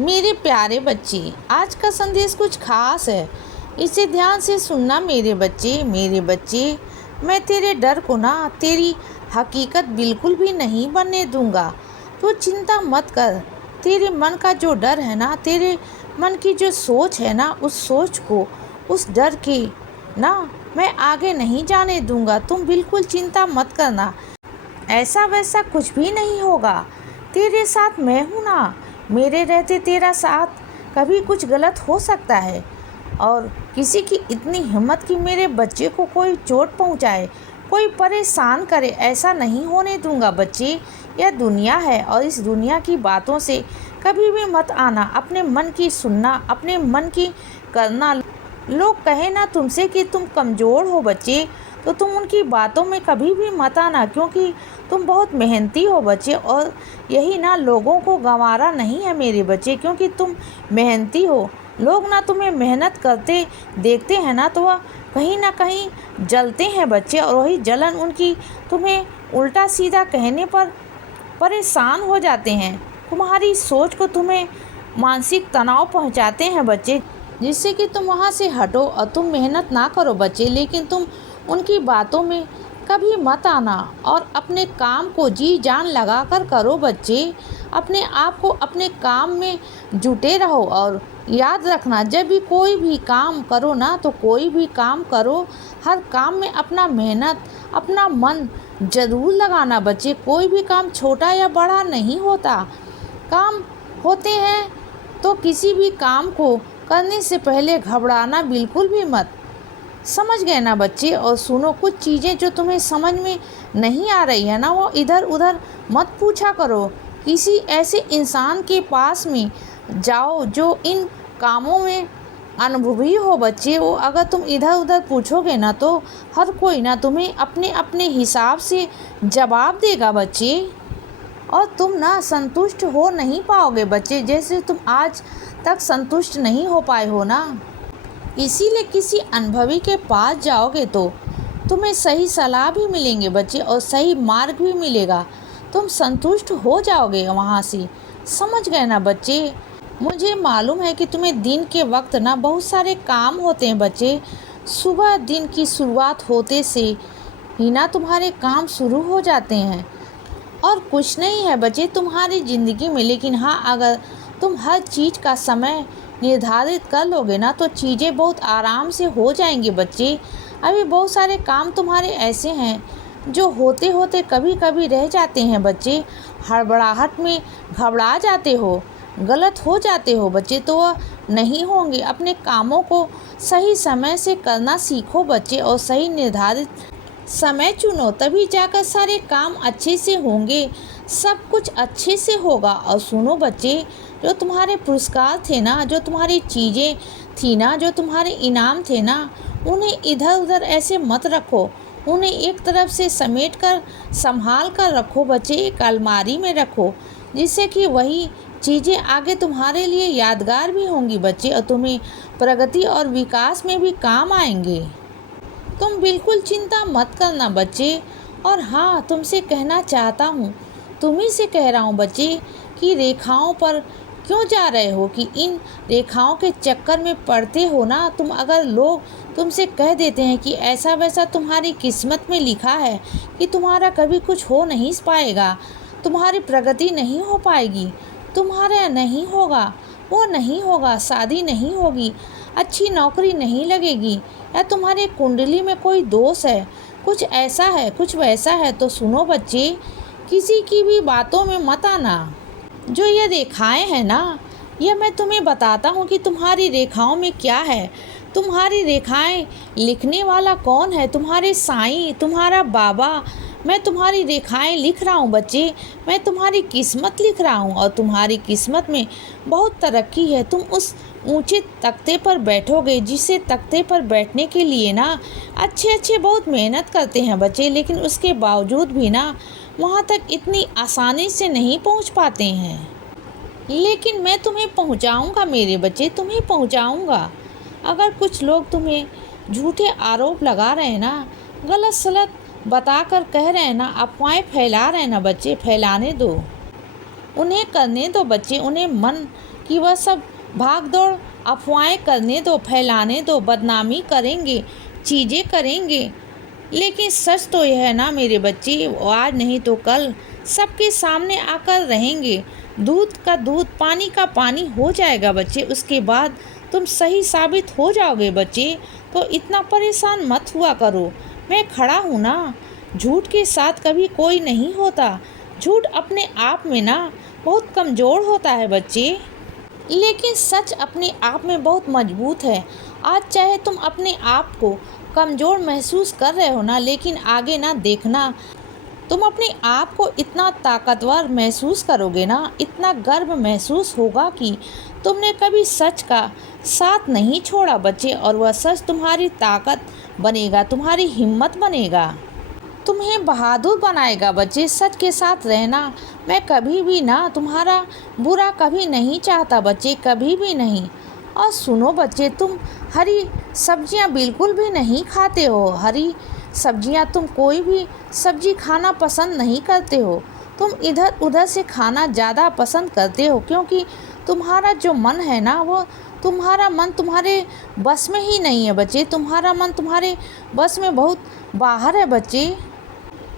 मेरे प्यारे बच्चे, आज का संदेश कुछ खास है। इसे ध्यान से सुनना मेरे बच्चे। मैं तेरे डर को ना तेरी हकीकत बिल्कुल भी नहीं बनने दूंगा। तो चिंता मत कर। तेरे मन का जो डर है ना, तेरे मन की जो सोच है ना, उस सोच को, उस डर के ना मैं आगे नहीं जाने दूंगा। तुम बिल्कुल चिंता मत करना। ऐसा वैसा कुछ भी नहीं होगा। तेरे साथ मैं हूँ ना। मेरे रहते तेरा साथ कभी कुछ गलत हो सकता है और किसी की इतनी हिम्मत कि मेरे बच्चे को कोई चोट पहुँचाए, कोई परेशान करे, ऐसा नहीं होने दूंगा बच्चे। यह दुनिया है और इस दुनिया की बातों से कभी भी मत आना। अपने मन की सुनना, अपने मन की करना। लोग कहे ना तुमसे कि तुम कमज़ोर हो बच्चे, तो तुम उनकी बातों में कभी भी मत आना, क्योंकि तुम बहुत मेहनती हो बच्चे। और यही ना लोगों को गंवारा नहीं है मेरे बच्चे, क्योंकि तुम मेहनती हो। लोग ना तुम्हें मेहनत करते देखते हैं ना, तो वह कहीं ना कहीं जलते हैं बच्चे, और वही जलन उनकी तुम्हें उल्टा सीधा कहने पर परेशान हो जाते हैं। तुम्हारी सोच को तुम्हें मानसिक तनाव पहुंचाते हैं बच्चे, जिससे कि तुम वहां से हटो और तुम मेहनत ना करो बच्चे। लेकिन तुम उनकी बातों में कभी मत आना और अपने काम को जी जान लगा कर करो बच्चे। अपने आप को अपने काम में जुटे रहो और याद रखना, जब भी कोई भी काम करो ना, तो कोई भी काम करो, हर काम में अपना मेहनत, अपना मन ज़रूर लगाना बच्चे। कोई भी काम छोटा या बड़ा नहीं होता। काम होते हैं तो किसी भी काम को करने से पहले घबराना बिल्कुल भी मत। समझ गए ना बच्चे? और सुनो, कुछ चीज़ें जो तुम्हें समझ में नहीं आ रही है ना, वो इधर उधर मत पूछा करो। किसी ऐसे इंसान के पास में जाओ जो इन कामों में अनुभवी हो बच्चे। वो अगर तुम इधर उधर पूछोगे ना, तो हर कोई ना तुम्हें अपने अपने हिसाब से जवाब देगा बच्चे, और तुम ना संतुष्ट हो नहीं पाओगे बच्चे, जैसे तुम आज तक संतुष्ट नहीं हो पाए हो ना। इसीलिए किसी अनुभवी के पास जाओगे तो तुम्हें सही सलाह भी मिलेंगे बच्चे, और सही मार्ग भी मिलेगा। तुम संतुष्ट हो जाओगे वहाँ से। समझ गए ना बच्चे? मुझे मालूम है कि तुम्हें दिन के वक्त ना बहुत सारे काम होते हैं बच्चे। सुबह दिन की शुरुआत होते से ही ना तुम्हारे काम शुरू हो जाते हैं, और कुछ नहीं है बच्चे तुम्हारी ज़िंदगी में। लेकिन हाँ, अगर तुम हर चीज़ का समय निर्धारित कर लोगे ना, तो चीज़ें बहुत आराम से हो जाएंगी बच्चे। अभी बहुत सारे काम तुम्हारे ऐसे हैं जो होते होते कभी कभी रह जाते हैं बच्चे। हड़बड़ाहट में घबरा जाते हो, गलत हो जाते हो बच्चे, तो वह नहीं होंगे। अपने कामों को सही समय से करना सीखो बच्चे, और सही निर्धारित समय चुनो, तभी जाकर सारे काम अच्छे से होंगे, सब कुछ अच्छे से होगा। और सुनो बच्चे, जो तुम्हारे पुरस्कार थे ना, जो तुम्हारी चीज़ें थी ना, जो तुम्हारे इनाम थे ना, उन्हें इधर उधर ऐसे मत रखो। उन्हें एक तरफ से समेट कर संभाल कर रखो बच्चे, एक अलमारी में रखो, जिससे कि वही चीज़ें आगे तुम्हारे लिए यादगार भी होंगी बच्चे, और तुम्हें प्रगति और विकास में भी काम आएंगे। तुम बिल्कुल चिंता मत करना बच्चे। और हाँ, तुमसे कहना चाहता हूँ, तुम्ही से कह रहा हूँ बच्चे, कि रेखाओं पर क्यों जा रहे हो, कि इन रेखाओं के चक्कर में पड़ते हो ना तुम। अगर लोग तुमसे कह देते हैं कि ऐसा वैसा तुम्हारी किस्मत में लिखा है कि तुम्हारा कभी कुछ हो नहीं पाएगा, तुम्हारी प्रगति नहीं हो पाएगी, तुम्हारा नहीं होगा, वो नहीं होगा, शादी नहीं होगी, अच्छी नौकरी नहीं लगेगी, या तुम्हारे कुंडली में कोई दोष है, कुछ ऐसा है, कुछ वैसा है, तो सुनो बच्चे, किसी की भी बातों में मत आना। जो ये रेखाएं हैं ना, यह मैं तुम्हें बताता हूँ कि तुम्हारी रेखाओं में क्या है। तुम्हारी रेखाएं लिखने वाला कौन है? तुम्हारे साईं, तुम्हारा बाबा। मैं तुम्हारी रेखाएं लिख रहा हूँ बच्चे, मैं तुम्हारी किस्मत लिख रहा हूँ, और तुम्हारी किस्मत में बहुत तरक्की है। तुम उस ऊंचे तख्ते पर बैठोगे, जिसे तख्ते पर बैठने के लिए ना अच्छे बहुत मेहनत करते हैं बच्चे, लेकिन उसके बावजूद भी ना वहाँ तक इतनी आसानी से नहीं पहुँच पाते हैं। लेकिन मैं तुम्हें पहुँचाऊँगा मेरे बच्चे, तुम्हें पहुँचाऊँगा। अगर कुछ लोग तुम्हें झूठे आरोप लगा रहे हैं ना, गलत सलत बताकर कह रहे हैं ना, अफवाहें फैला रहे हैं ना बच्चे, फैलाने दो, उन्हें करने दो बच्चे। उन्हें मन कि वह सब भाग दौड़ अफवाहें करने दो, फैलाने दो, बदनामी करेंगे, चीज़ें करेंगे। लेकिन सच तो यह है ना मेरे बच्चे, आज नहीं तो कल सबके सामने आकर रहेंगे। दूध का दूध, पानी का पानी हो जाएगा बच्चे। उसके बाद तुम सही साबित हो जाओगे बच्चे। तो इतना परेशान मत हुआ करो, मैं खड़ा हूँ ना। झूठ के साथ कभी कोई नहीं होता। झूठ अपने आप में ना बहुत कमज़ोर होता है बच्चे, लेकिन सच अपने आप में बहुत मजबूत है। आज चाहे तुम अपने आप को कमज़ोर महसूस कर रहे हो ना, लेकिन आगे ना देखना, तुम अपने आप को इतना ताकतवर महसूस करोगे ना, इतना गर्व महसूस होगा कि तुमने कभी सच का साथ नहीं छोड़ा बच्चे। और वह सच तुम्हारी ताकत बनेगा, तुम्हारी हिम्मत बनेगा, तुम्हें बहादुर बनाएगा बच्चे। सच के साथ रहना। मैं कभी भी ना तुम्हारा बुरा कभी नहीं चाहता बच्चे, कभी भी नहीं। और सुनो बच्चे, तुम हरी सब्जियां बिल्कुल भी नहीं खाते हो। हरी सब्जियां, तुम कोई भी सब्जी खाना पसंद नहीं करते हो। तुम इधर उधर से खाना ज़्यादा पसंद करते हो, क्योंकि तुम्हारा जो मन है ना, वो तुम्हारा मन तुम्हारे बस में ही नहीं है बच्चे। तुम्हारा मन तुम्हारे बस में बहुत बाहर है बच्चे।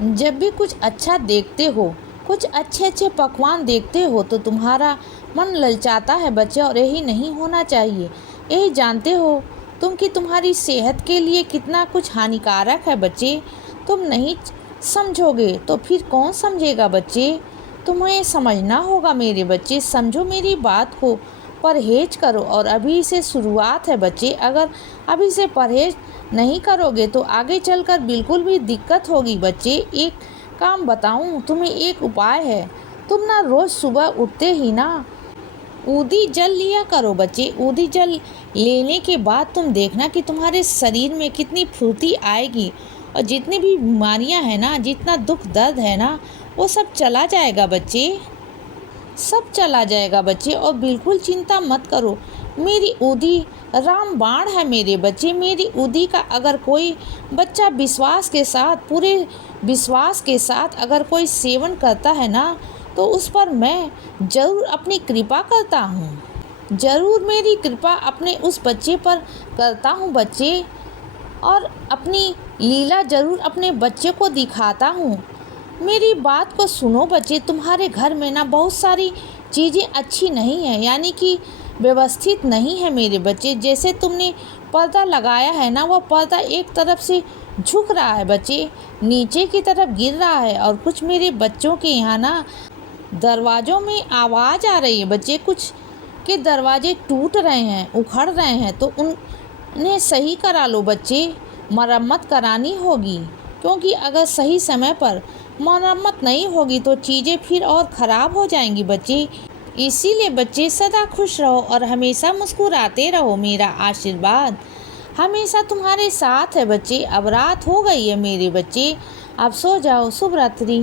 जब भी कुछ अच्छा देखते हो, कुछ अच्छे अच्छे पकवान देखते हो, तो तुम्हारा मन ललचाता है बच्चे। और यही नहीं होना चाहिए। यही जानते हो तुम कि तुम्हारी सेहत के लिए कितना कुछ हानिकारक है बच्चे। तुम नहीं समझोगे तो फिर कौन समझेगा बच्चे। तुम्हें समझना होगा मेरे बच्चे, समझो मेरी बात को, परहेज करो। और अभी से शुरुआत है बच्चे, अगर अभी से परहेज नहीं करोगे तो आगे चलकर बिल्कुल भी दिक्कत होगी बच्चे। एक काम बताऊं तुम्हें, एक उपाय है। तुम ना रोज़ सुबह उठते ही ना ऊदी जल लिया करो बच्चे। ऊदी जल लेने के बाद तुम देखना कि तुम्हारे शरीर में कितनी फुर्ती आएगी, और जितनी भी बीमारियां हैं ना, जितना दुख दर्द है ना, वो सब चला जाएगा बच्चे, सब चला जाएगा बच्चे। और बिल्कुल चिंता मत करो, मेरी ऊदी रामबाण है मेरे बच्चे। मेरी ऊदी का अगर कोई बच्चा विश्वास के साथ, पूरे विश्वास के साथ अगर कोई सेवन करता है ना, तो उस पर मैं ज़रूर अपनी कृपा करता हूँ। ज़रूर मेरी कृपा अपने उस बच्चे पर करता हूँ बच्चे। और अपनी लीला ज़रूर अपने बच्चे को दिखाता हूँ। मेरी बात को सुनो बच्चे, तुम्हारे घर में ना बहुत सारी चीज़ें अच्छी नहीं हैं, यानी कि व्यवस्थित नहीं है मेरे बच्चे। जैसे तुमने पर्दा लगाया है ना, वो पर्दा एक तरफ से झुक रहा है बच्चे, नीचे की तरफ गिर रहा है। और कुछ मेरे बच्चों के यहाँ ना दरवाज़ों में आवाज़ आ रही है बच्चे, कुछ के दरवाजे टूट रहे हैं, उखड़ रहे हैं। तो उन्हें सही करा लो बच्चे, मरम्मत करानी होगी। क्योंकि अगर सही समय पर मरम्मत नहीं होगी तो चीज़ें फिर और ख़राब हो जाएंगी बच्चे। इसीलिए बच्चे सदा खुश रहो और हमेशा मुस्कुराते रहो। मेरा आशीर्वाद हमेशा तुम्हारे साथ है बच्चे। अब रात हो गई है मेरे बच्चे, अब सो जाओ। शुभ रात्रि।